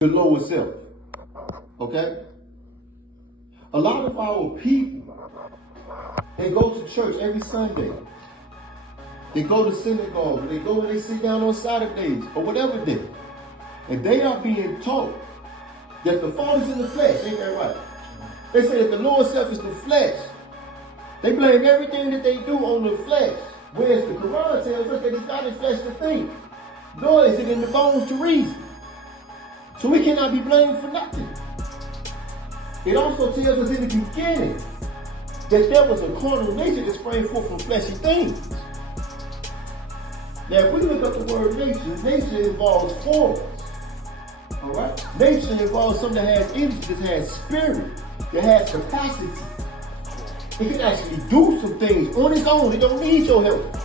the lower self. Okay? A lot of our people, they go to church every Sunday. They go to synagogue. They go and they sit down on Saturdays or whatever day. And they are being taught that the fault is in the flesh. Ain't that right? They say that the lower self is the flesh. They blame everything that they do on the flesh. Whereas the Quran tells us that it's not in flesh to think, nor is it in the bones to reason. So we cannot be blamed for nothing. It also tells us in the beginning that there was a carnal nature that sprang forth from fleshy things. Now, if we look up the word nature, nature involves forms. All right? Nature involves something that has energy, that has spirit, that has capacity. It can actually do some things on its own. It don't need your help.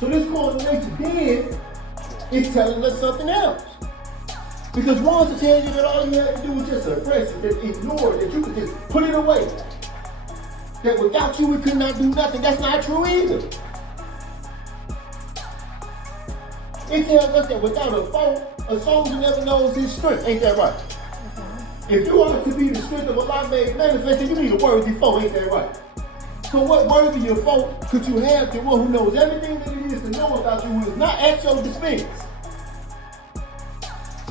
So this carnal nature then is telling us something else. Because one to tell you that all you have to do is just suppress it, that ignore it, that you can just put it away. That without you we could not do nothing. That's not true either. It tells us that without a foe, a soldier never knows his strength. Ain't that right? If you are to be the strength of Allah made manifest, then you need a worthy foe. Ain't that right? So what worthier foe could you have than one who knows everything that it is to know about you, who is not at your dispense?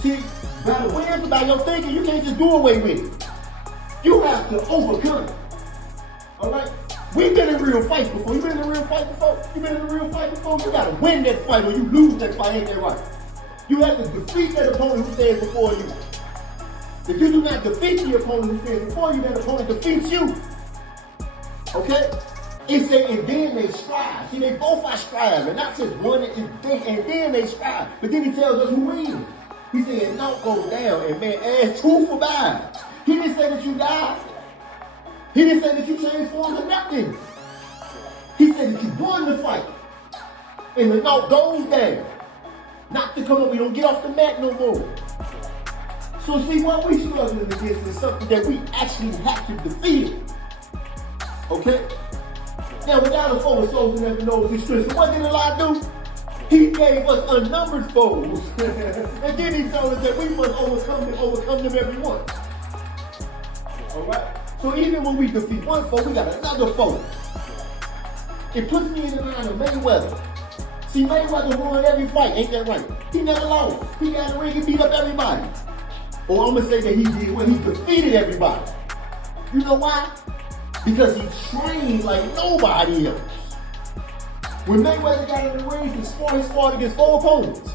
See, by the way, by your thinking, you can't just do away with it. You have to overcome it. All right? We've been in real fights before. You been in a real fight before? You been in a real fight before? You got to win that fight or you lose that fight. Ain't that right? You have to defeat that opponent who stands before you. If you do not defeat the opponent who stands before you, that opponent defeats you. Okay? It said, and then they strive. See, they both are striving, not just one, and then they strive. But then he tells us who wins. He said, don't go down, and man, as truth abides. He didn't say that you died. He didn't say that you changed forms or nothing. He said that you won the fight. And the note goes down. Not to come up, we don't get off the mat no more. So see, what we struggling against is something that we actually have to defeat. Okay? Now, without a foe, a soldier never knows his strength. So what did Allah do? He gave us unnumbered foes. And then he told us that we must overcome them every one. Alright? So even when we defeat one foe, we got another foe. It puts me in the line of Mayweather. See, Mayweather won every fight, ain't that right? He never lost. He got in the ring and beat up everybody. Or I'm going to say that he did when he defeated everybody. You know why? Because he trained like nobody else. When Mayweather got in the ring, he fought against 4 opponents.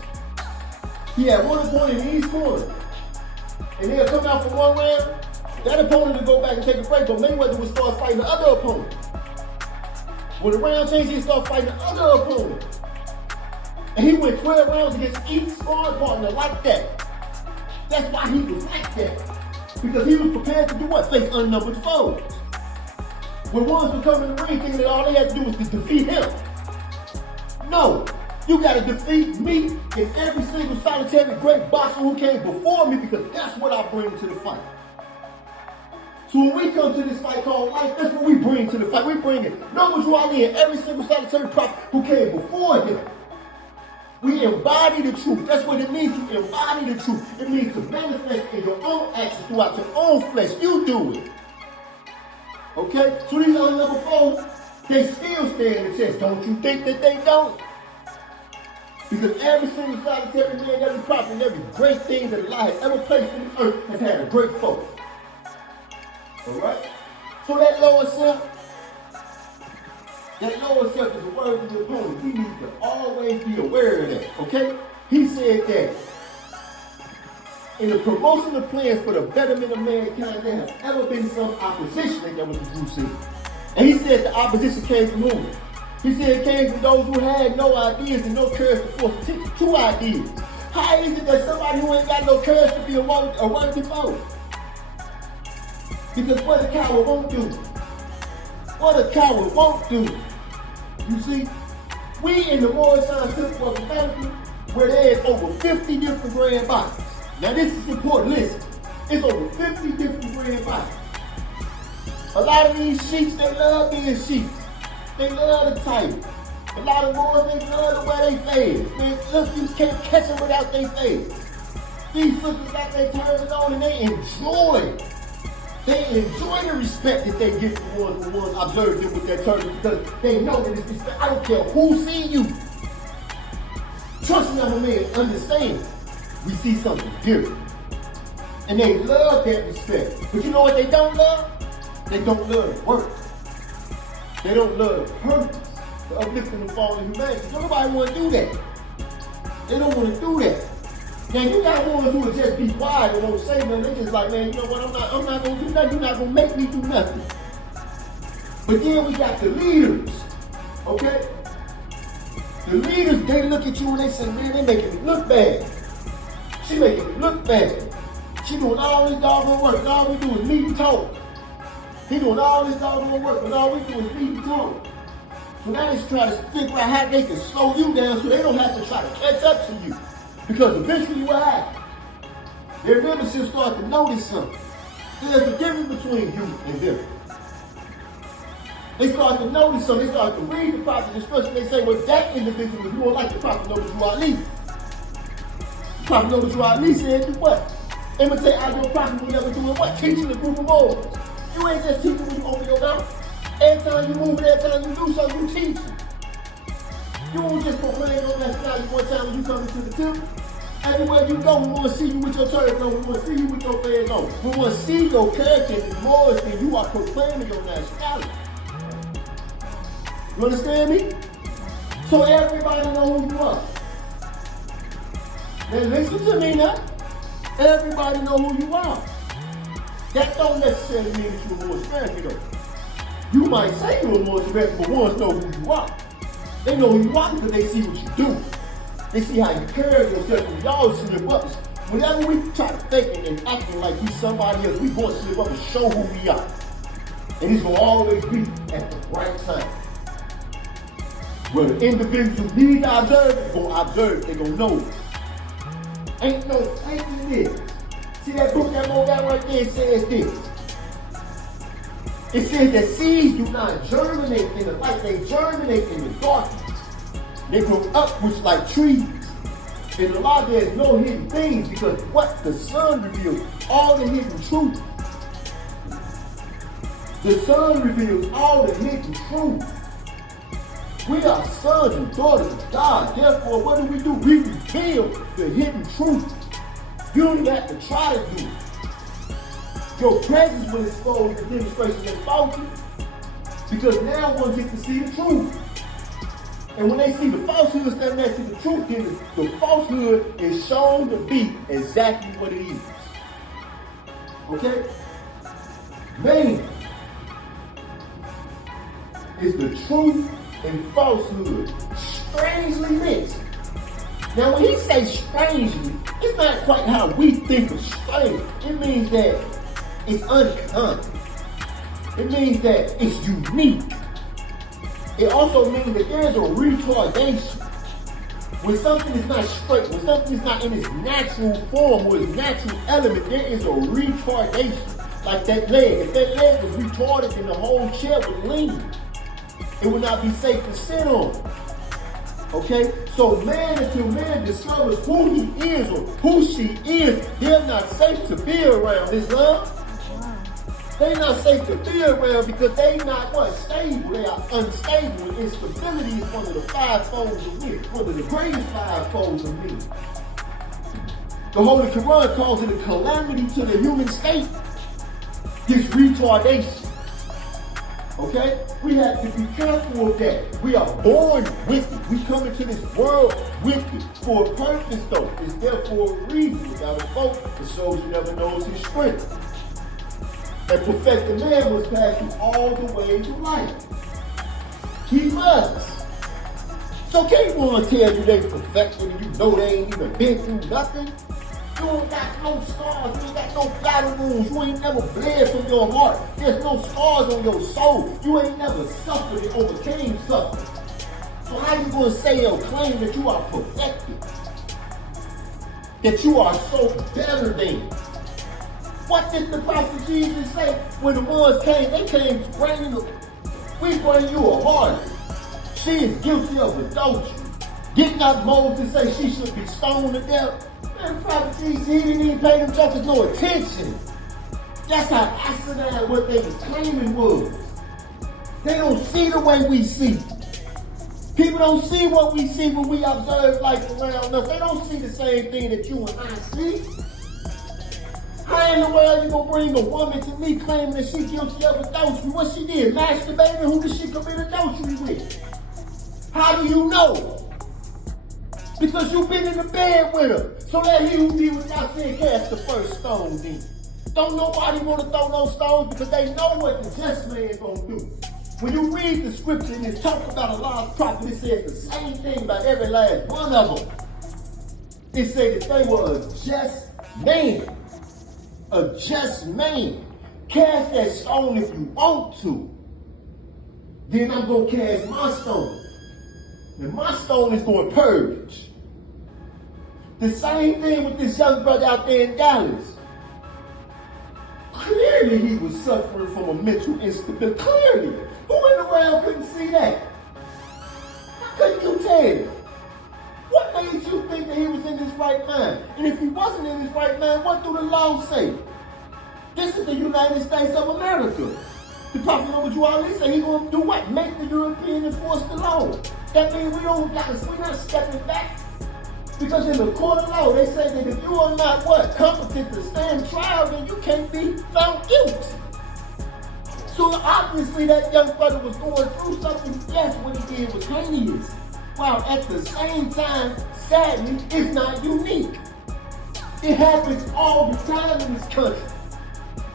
He had one opponent in each corner. And they'll come out for one round. That opponent would go back and take a break, but Mayweather would start fighting the other opponent. When the round changed, he'd start fighting the other opponent. And he went 12 rounds against each sparring partner like that. That's why he was like that. Because he was prepared to do what? Face unnumbered foes. When ones would come in the ring thinking that all they had to do was to defeat him. No, you got to defeat me and every single solitary great boxer who came before me, because that's what I bring to the fight. So when we come to this fight called life, that's what we bring to the fight. We bring it. Noble Ali and every single solitary prophet who came before him. We embody the truth. That's what it means to embody the truth. It means to manifest in your own actions throughout your own flesh. You do it. Okay? So these unnumbered foes, they still stand the test. Don't you think that they don't? Because every single solitary man, every prophet, and every great thing that Allah has ever placed on this earth has had a great foe. Alright? So that lower self is a word of the opponent. We need to always be aware of that. Okay? He said that in the promotion of plans for the betterment of mankind, there has ever been some opposition. That was the Jew said. And he said the opposition came from whom? He said it came from those who had no ideas and no courage to force attention to ideas. How is it that somebody who ain't got no courage to be a worthy foe? Because what a coward won't do. What a coward won't do. You see, we in the Moorish Scientific World Humanity, where there's over 50 different grand bodies. Now this is important, listen. It's over 50 different grand bodies. A lot of these sheiks, they love being sheiks. They love the title. A lot of Moors, they love to wear their fades. Man, look, you can't catch them without their fades. These sisters got their turns on and they enjoy. They enjoy the respect that they get from ones who observe them with their turns because they know that it's respect. I don't care who see you. Trust me, I'm a man, understand. We see something different. And they love that respect. But you know what they don't love? They don't love the work. They don't love the purpose, the uplifting and falling humanity. Nobody want to do that. They don't want to do that. Now you got ones who will just be quiet and won't say nothing. They just like, man, you know what? I'm not gonna do nothing. You're not gonna make me do nothing. But then we got the leaders, okay? The leaders, they look at you and they say, man, they making me look bad. She making me look bad. She doing all this doggone work, and all we do is meet and talk. He doing all this doggone work, and all we do is meet and talk. So now they try to figure out how they can slow you down so they don't have to try to catch up to you. Because eventually what happens? Their membership start to notice something. There's a difference between you and them. They start to notice something. They start to read the prophet's instruction. They say, well, that individual is more like the prophet Noble Ali. The prophet Noble Ali said, do what? Imitate our your prophet will never doing what? Teaching a group of boys. You ain't just teaching when you open your mouth. Every time you move, every time you do something, you teach. You won't just proclaim your nationality one time when you come into the temple. Everywhere you go, we want to see you with your turban on. We want to see you with your fez on. We want to see your character is more than you are proclaiming your nationality. You understand me? So everybody know who you are. Now listen to me now. Everybody know who you are. That don't necessarily mean that you're more Samaritan though. You might say you're more Samaritan, but ones know who you are. They know who you are because they see what you do. They see how you carry yourself, and y'all slip up. Whenever we try to fake it and acting like we somebody else, we going to slip up and show who we are. And it's going to always be at the right time. Where the individuals who need to observe, they're going to observe, they're going to know. Ain't no faking this. See that book that Mo got right there, it says this. It says that seeds do not germinate in the light, they germinate in the darkness. They grow upwards like trees. In the law, there's no hidden things because what the sun reveals, all the hidden truth. The sun reveals all the hidden truth. We are sons and daughters of God. Therefore, what do? We reveal the hidden truth. You don't even have to try to do it. Your presence will expose the demonstration that's faulty because now one gets to see the truth. And when they see the falsehood standing next to the truth, then the falsehood is shown to be exactly what it is. Okay? Man is the truth and falsehood strangely mixed. Now when he says strangely, it's not quite how we think of strange. It means that it's uncommon. It means that it's unique. It also means that there is a retardation. When something is not straight, when something is not in its natural form or its natural element, there is a retardation. Like that leg. If that leg was retarded, then the whole chair would lean. It would not be safe to sit on. Okay? So man, until man discovers who he is or who she is, they're not safe to be around Islam. They're not safe to be around because they're not what? Stable. They are unstable. And instability is one of the five folds of men. One of the greatest five folds of men. The Holy Quran calls it a calamity to the human state. This retardation. Okay? We have to be careful of that. We are born with it. We come into this world with it for a purpose though. It's there for a reason. Without a fault, the soldier never knows his strength. And perfect the man was passed through all the ways of life. He must. So can't want to tell you they perfected and you know they ain't even been through nothing. You ain't got no scars, you ain't got no battle wounds, you ain't never bled from your heart. There's no scars on your soul. You ain't never suffered and overcame suffering. So how you gonna say or claim that you are perfected? That you are so better than? What did the prophet Jesus say when the ones came? They came bringing, we bring you a harlot. She is guilty of adultery. Did not Moses say she should be stoned to death? Man, Prophet G, he didn't even pay them jokers no attention. That's how asinine what they was claiming was. They don't see the way we see. People don't see what we see when we observe life around us. They don't see the same thing that you and I see. How in the world you gonna bring a woman to me claiming that she guilty of adultery? What she did? Masturbating? Who did she commit adultery with? How do you know? Because you've been in the bed with her. So let he who be without sin cast the first stone then. Don't nobody want to throw no stones because they know what the just man gonna do. When you read the scripture and it's talking about a lost prophet, it says the same thing about every last one of them. It said that they were a just man. A just man. Cast that stone if you want to. Then I'm going to cast my stone. And my stone is going to purge. The same thing with this young brother out there in Dallas. Clearly he was suffering from a mental instability. Clearly. Who in the world couldn't see that? How couldn't you tell? What made you think that he was in his right mind? And if he wasn't in his right mind, what do the law say? This is the United States of America. The Prophet Muhammad Ali said he's going to do what? Make the European enforce the law. That means we're not stepping back. Because in the court of law, they say that if you are not what? Competent to stand trial, then you can't be found guilty. So obviously that young brother was going through something. Yes, what he did was heinous. While at the same time, sadly, it's not unique. It happens all the time in this country.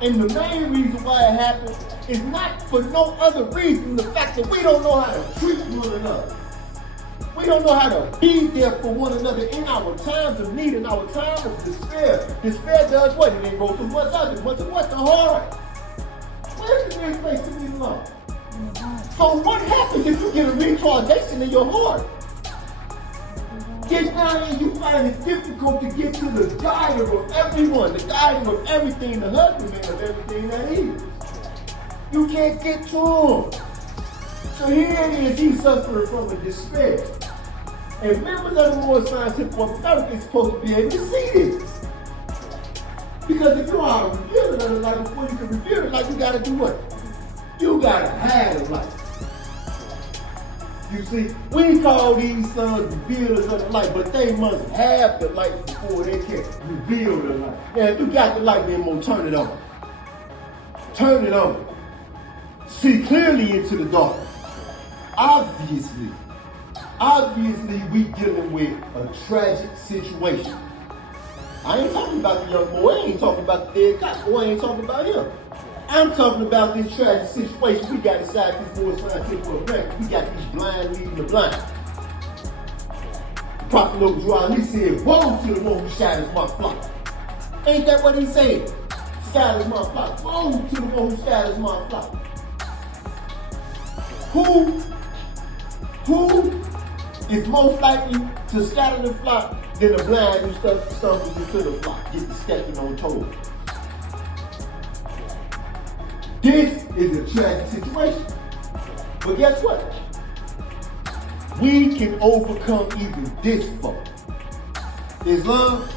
And the main reason why it happens is not for no other reason than the fact that we don't know how to treat one another. We don't know how to be there for one another in our times of need, in our time of despair. Despair does what? It ain't go through much of it, much of what? The heart. Where's the next place to be alone? So what happens if you get a retardation in your heart? Get down and you find it difficult to get to the guider of everyone, the guider of everything, the husbandman of everything that is. You can't get to him. So here it is, he's suffering from a despair. And members of the more scientific authority is supposed to be able to see this. Because if you are a revealer of the light, before you can reveal the light, you gotta do what? You gotta have the light. You see, we call these sons revealers of the light, but they must have the light before they can reveal the light. Now, if you got the light, then we'll turn it on. Turn it on. See clearly into the dark. Obviously, we dealing with a tragic situation. I ain't talking about the young boy. I ain't talking about the dead cop. Boy, I ain't talking about him. I'm talking about this tragic situation we got inside this boy's scientific effect. We got these blind leading the blind. The Prophet Ali said, woe to the one who shatters my flock. Ain't that what he said? Shatters my flock. Woe to the one who shatters my flock. Who is most likely to scatter the flock than the blind who stumbles into the flock, get the stepping on toes? This is a tragic situation. But guess what? We can overcome even this fault. Islam,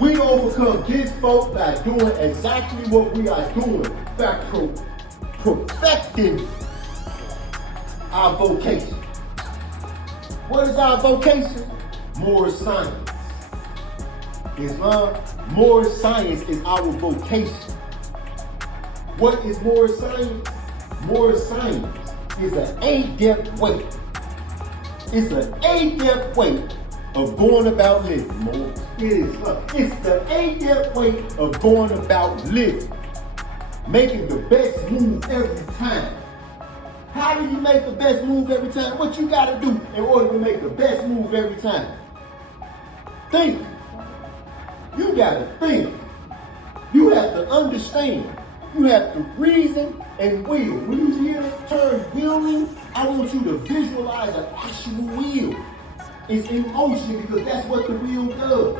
we overcome this fault by doing exactly what we are doing, by perfecting our vocation. What is our vocation? More science. Islam, more science is our vocation. What is more science? More science is an adept way. It's an adept way of going about living, more. It's the adept way of going about living. Making the best move every time. How do you make the best move every time? What you gotta do in order to make the best move every time? Think. You gotta think. You have to understand. You have to reason and will. When you hear the term willing, I want you to visualize an actual wheel. It's in motion because that's what the wheel does.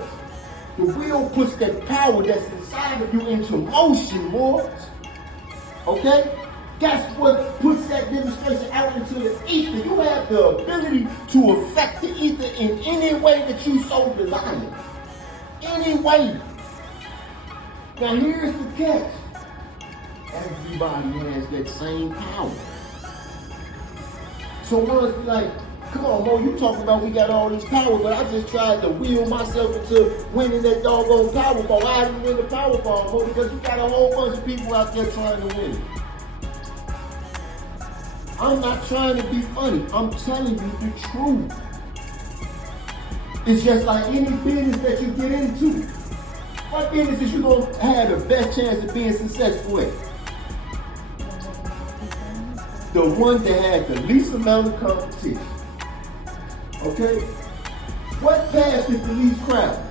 The wheel puts that power that's inside of you into motion, boys. Okay? That's what puts that demonstration out into the ether. You have the ability to affect the ether in any way that you so desire. anyway. Now here's the catch. Everybody has that same power. So once like, come on, Mo, you talking about we got all this power, but I just tried to wheel myself into winning that doggone Powerball. I didn't win the Powerball, Mo, because you got a whole bunch of people out there trying to win. I'm not trying to be funny. I'm telling you the truth. It's just like any business that you get into. What business is you going to have the best chance of being successful at? The one that has the least amount of competition. Okay? What path is the least crowded?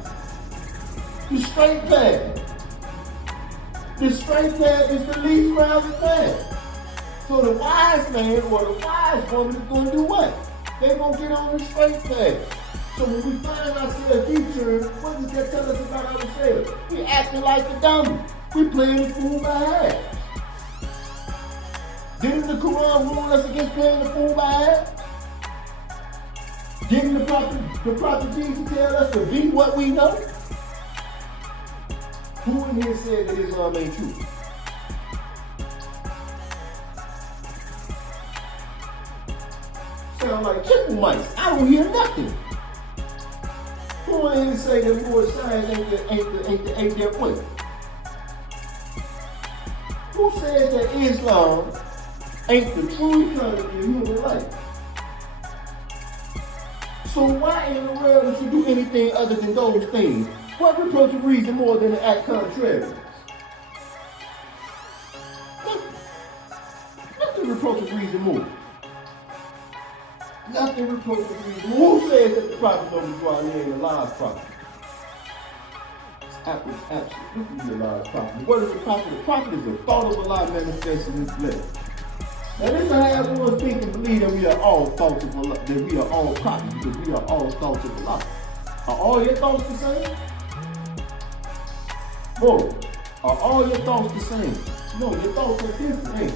The straight path. The straight path is the least crowded path. So the wise man or the wise woman is going to do what? They're going to get on the straight path. So when we find ourselves detoured, what does that tell us about ourselves? We acting like a dummy. We playing the fool by half. Didn't the Quran warn us against playing the fool by half? Didn't the prophet Jesus tell us to be what we know? Who in here said that Islam ain't true? Sound like chicken mice. I don't hear nothing. Who in here say that more science ain't their point? Who says that Islam ain't the true economy of human life? So why in the world would you do anything other than those things? What reproach of reason more than to act contrary? Nothing reproach of reason more. Nothing reproach of reason more. Who says that the prophet knows why he ain't Allah's prophet? It's absolutely Allah's prophet. What is the prophet? The prophet is the thought of Allah manifested in flesh. Now this is how everyone think and believe that we are all thoughts of Allah, that we are all prophets because we are all thoughts of Allah. Are all your thoughts the same? No. Are all your thoughts the same? No, your thoughts are different, ain't they?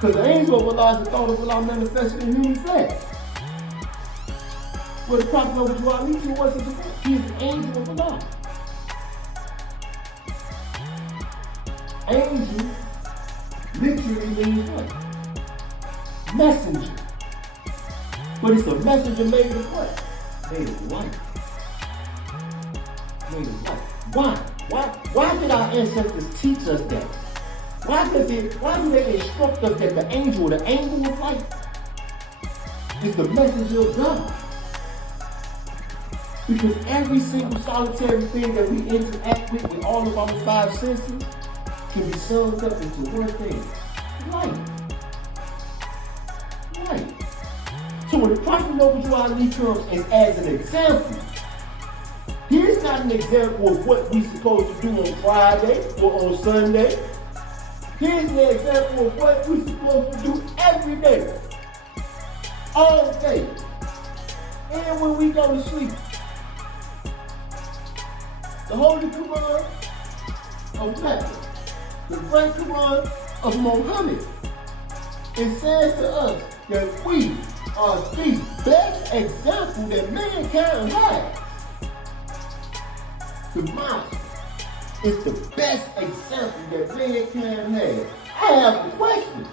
Because the angel of Allah is the thought of Allah manifested in human flesh. Well, the prophet of Allah, he was his he is the angel of Allah. Angel literally means what? Messenger. But it's a messenger made of what? Made of light. Made of light. Why did our ancestors teach us that? Why do they instruct us that the angel of light is the messenger of God? Because every single solitary thing that we interact with all of our five senses, can be summed up into one thing. Light. Light. So when the Prophet Noble Ali comes as an example, here's not an example of what we're supposed to do on Friday or on Sunday. Here's an example of what we're supposed to do every day. All day. And when we go to sleep. The Holy Quran of Mecca. The great Quran of Muhammad. It says to us that we are the best example that mankind has. The mosque is the best example that mankind has. I have a question.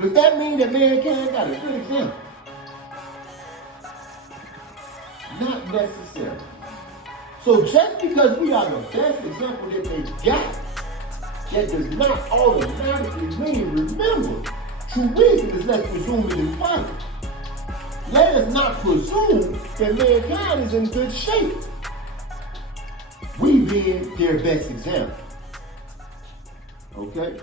Does that mean that mankind got a good example? Not necessarily. So just because we are the best example that they got, that does not automatically mean, remember, true wisdom is less presuming than folly. Let us not presume that mankind is in good shape. We being their best example. Okay?